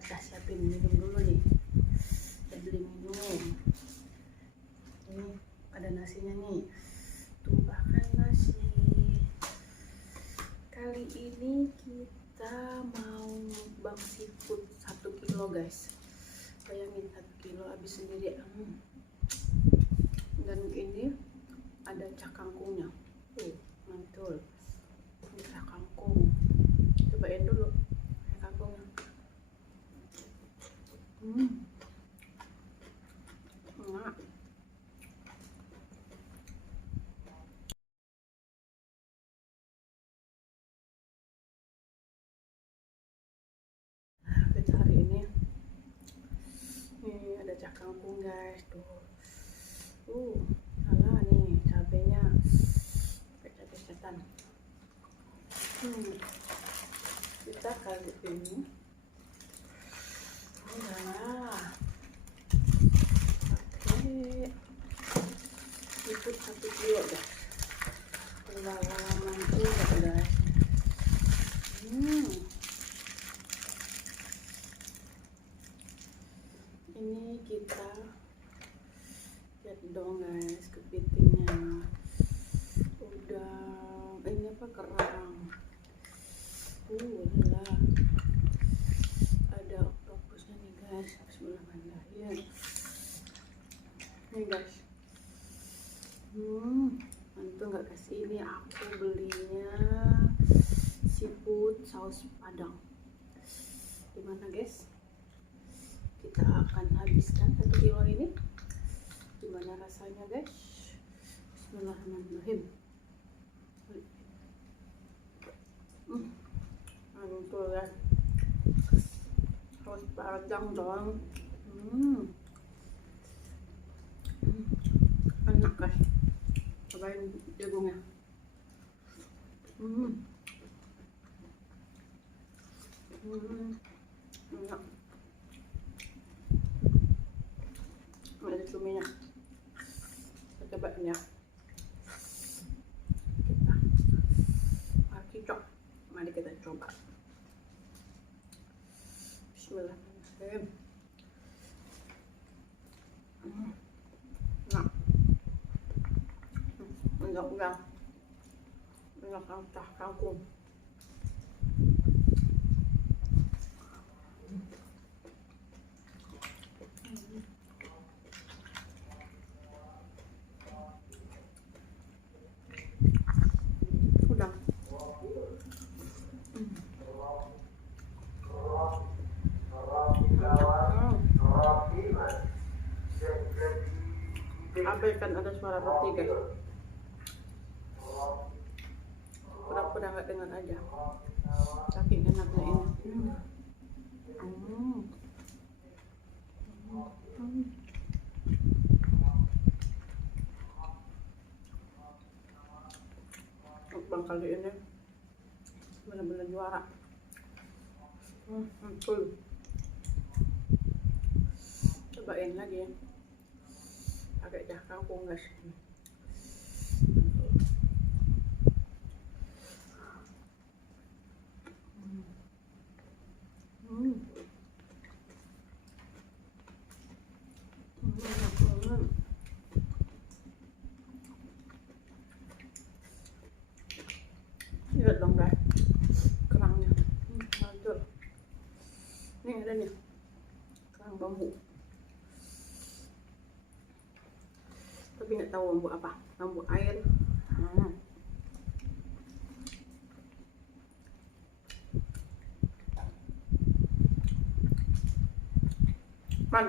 kita siapin minum dulu nih. Kita beli minum. Ini ada nasinya nih. Tumpahkan nasi. Kali ini kita mau mukbang seafood 1 kilo guys. Bayangin 1 kilo habis sendiri. Dan ini ada cak kangkungnya. Mantul. Ini cak kangkung. Cobain dulu cak kangkungnya. Enak. Kita hari ini ada cak kangkung guys tuh. Alah nih cabenya pakai cabai setan. Kita kali ini pakai seafood 1 kilo guys. Mantul guys. Ini kita lihat dong guys, kepitingnya udah ini apa, kerang. Lah ada oktopusnya nih guys. Bismillahirrahmanirrahim. Nih guys, mantul nggak guys? Ini aku belinya seafood saus padang. Gimana guys? Kita akan habiskan 1 kilo ini. Gimana rasanya guys? Bismillahirrahmanirrahim. Mantul ya, saus padang dong. Enak guys. Cobain jagungnya. Enak. Ada cuminya. Kita cobain ya. Mari kita coba. Bismillahirrahmanirrahim. Nah, enggak cak kangkung. Udah. Abaikan ada suara roti guys. Pura-pura nggak dengar aja. Saking enaknya ini. Mukbang kali ini benar-benar juara. Mantul. Cobain lagi ya. Pakai cak kangkung guys. Lihat dong guys, kerangnya. Mantul. Nih ada nih kerang bambu. Tapi nggak tahu bambu apa, bambu air. Man.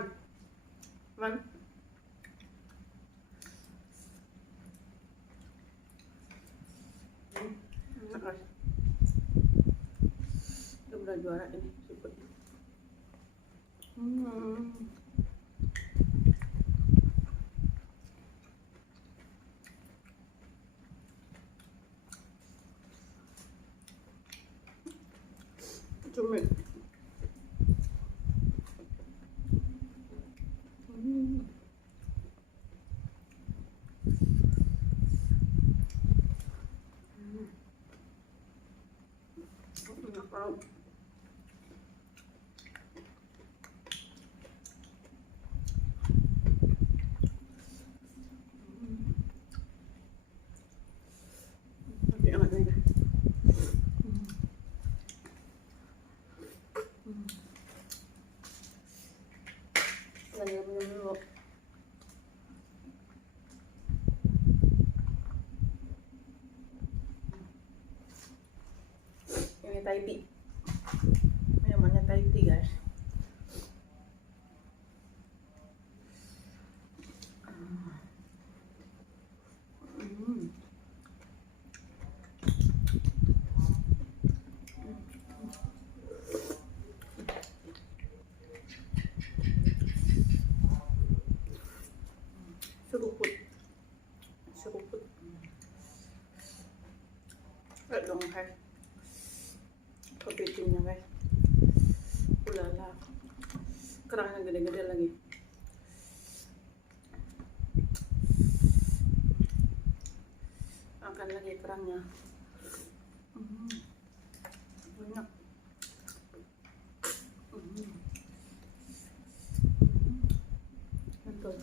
Enak guys. Udah juara ini seafoodnya. Cumi. Enak banget. Ulala, kerangnya gede-gede lagi. Makan lagi kerangnya. Banyak. Mantul.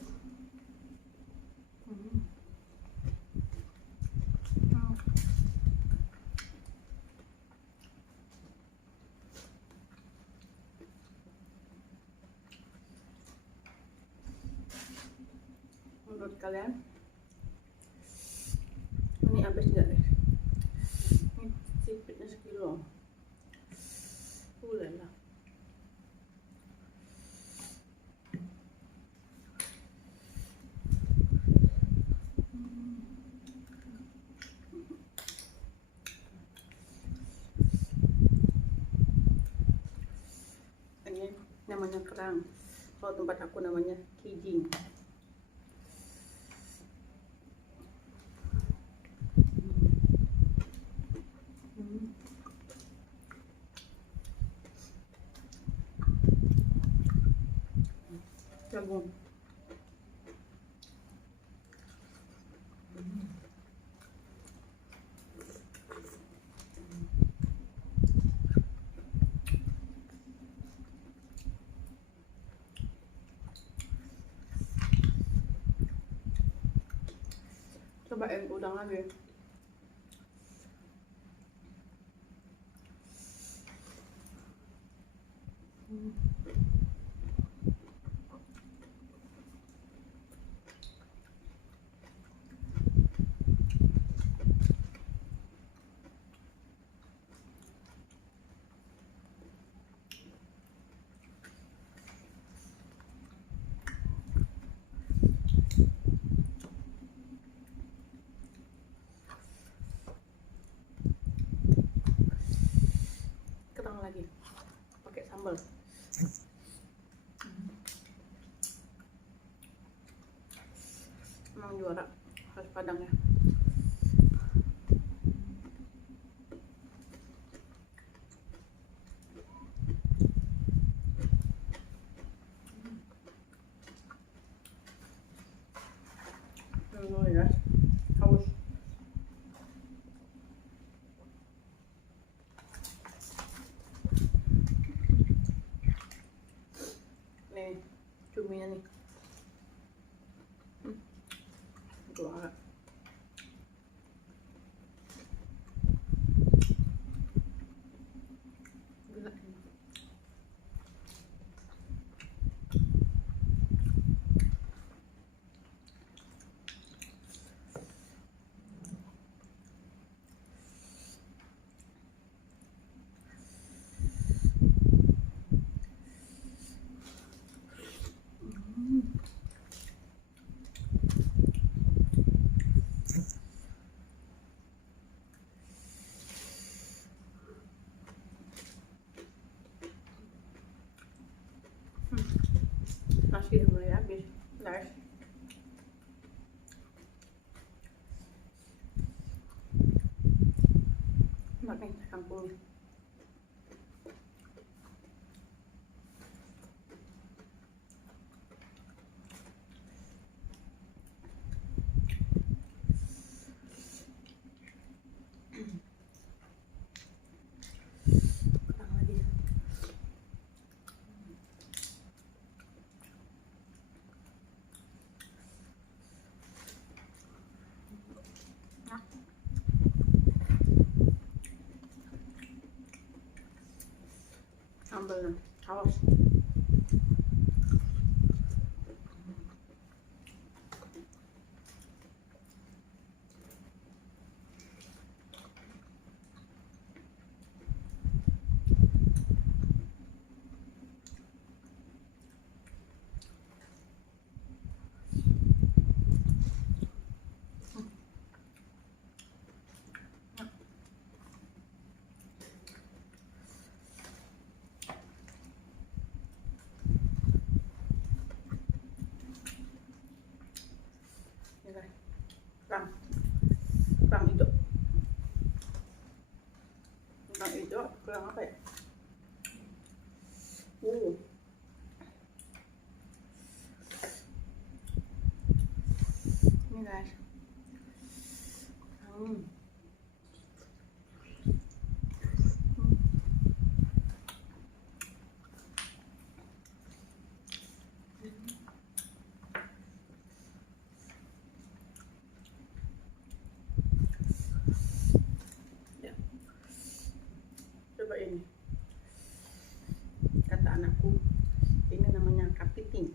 Menurut kalian ini habis nggak guys? Ini sipitnya sekilo. Ulala. Ini namanya kerang. Kalau tempat aku namanya kijing. Jagung. Cobain udang lagi. Kerang lagi pakai sambal. Emang juara khas Padang ya. Ya, haus. Nih, cuminya nih. Juara. Gila ini. Nasi udah mulai habis, guys. Makan kampungnya. Kurang lagi. Sambalnya, awas. Ini guys. Ya. Coba ini. Kata anakku, ini namanya kepiting.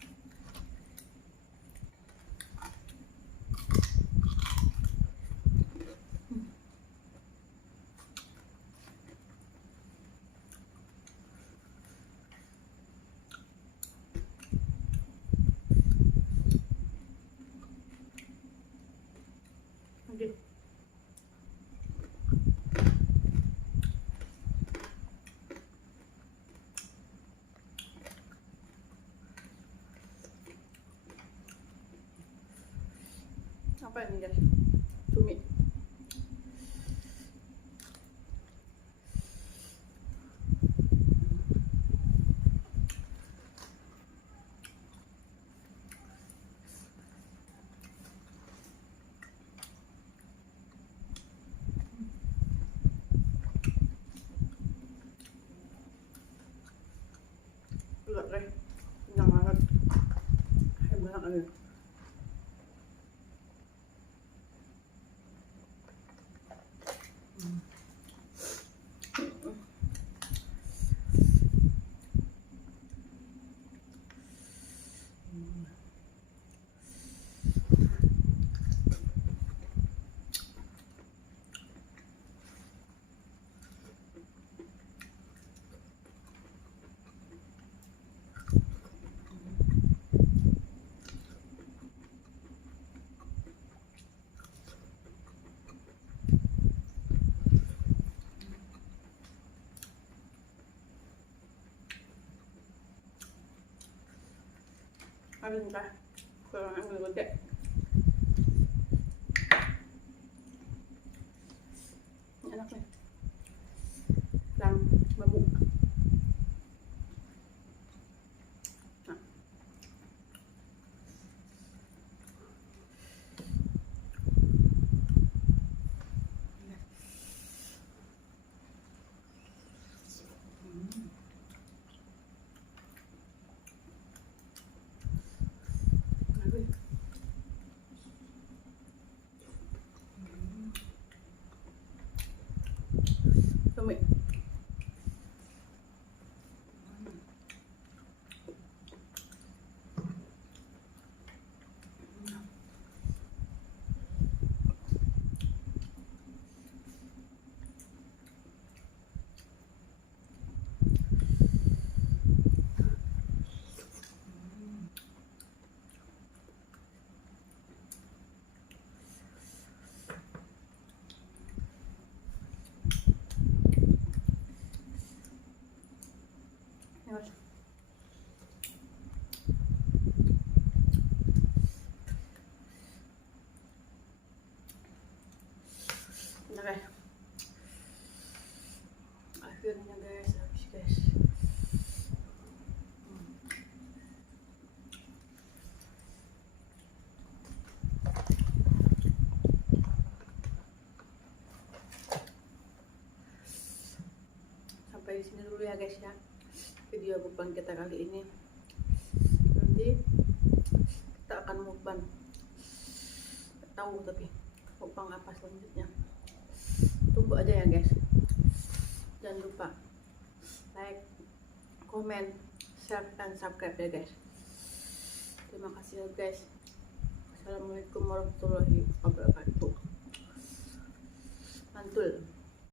Lagi. Lagi. Apa ini guys? Cumi. Enggak deh, kenyang banget. Hebat banget. Habis entah, kurang ambil gede. Enak nih. Dan bambu. Nah. Habis. Guys. Nah guys, akhirnya guys, habis guys. Sampai di sini dulu ya guys ya, video mukbang kita kali ini. Nanti kita akan mukbang, tahu tapi mukbang apa selanjutnya, tunggu aja ya guys. Jangan lupa like, komen, share, dan subscribe ya guys. Terima kasih ya guys. Assalamualaikum warahmatullahi wabarakatuh. Mantul.